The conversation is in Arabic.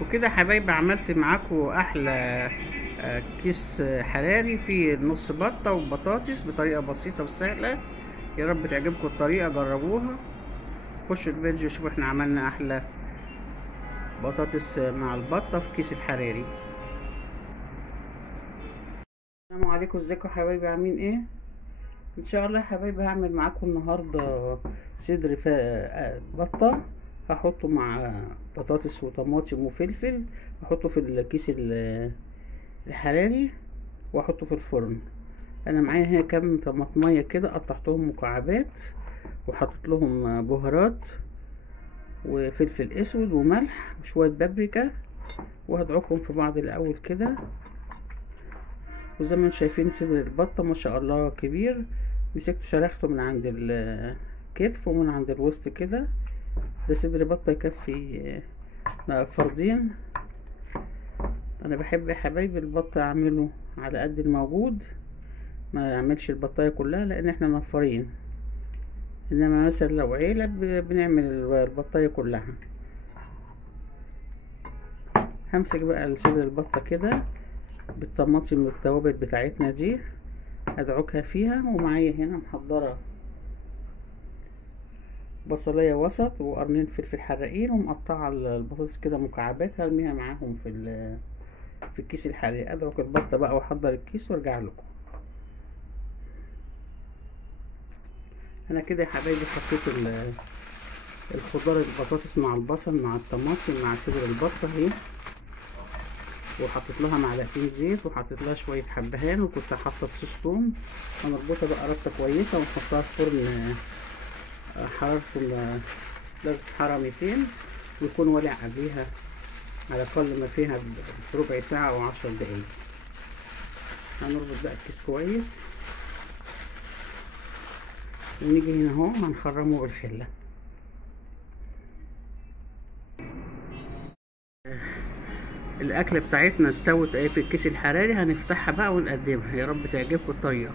وكده يا حبايبي عملت معاكم احلى كيس حراري فيه نص بطة وبطاطس بطريقة بسيطة وسهلة. يا رب تعجبكم الطريقة، جربوها. خشوا الفيديو شوفوا احنا عملنا احلى بطاطس مع البطة في كيس الحراري. السلام عليكم، ازيكم يا حبايبي؟ عاملين ايه؟ ان شاء الله يا حبايبي هعمل معاكم النهارده صدر بطة. هحطه مع بطاطس وطماطم وفلفل، هحطه في الكيس الحراري واحطه في الفرن. انا معايا هنا كام طماطمية كده قطعتهم مكعبات وحطيت لهم بهارات وفلفل اسود وملح وشوية بابريكا، وهدعكم في بعض الاول كده. وزي ما انتم شايفين صدر البطة ما شاء الله كبير، مسكته شرخته من عند الكتف ومن عند الوسط كده. ده صدر بطة يكفي فردين. انا بحب يا حبايبي البطة اعمله على قد الموجود، ما اعملش البطاية كلها لان احنا نفرين. انما مثلا لو عيلة بنعمل البطاية كلها. همسك بقى صدر البطة كده بالطماطم والتوابل بتاعتنا دي، ادعكها فيها. ومعايا هنا محضرة بصلاية وسط وقرنين فلفل حراقين، ومقطعة البطاطس كده مكعبات هرميها معاهم في الكيس الحراري. ادعك البطة بقى واحضر الكيس وارجع لكم. انا كده يا حبايبي حطيت الخضار، البطاطس مع البصل مع الطماطم مع صدر البطة اهي، وحطيت لها معلقتين زيت وحطيت لها شوية حبهان، وكنت حاطة صوص توم. هنربطها بقى ربطة كويسة ونحطها في فرن حرارته درجة حرارة 200، ويكون ولع قبليها على الأقل ما فيها بربع ساعة أو 10 دقايق. هنربط بقى الكيس كويس ونيجي هنا اهو هنخرمه بالخلة. الأكلة بتاعتنا استوت اهي في الكيس الحراري، هنفتحها بقى ونقدمها. يا رب تعجبكم الطريقة.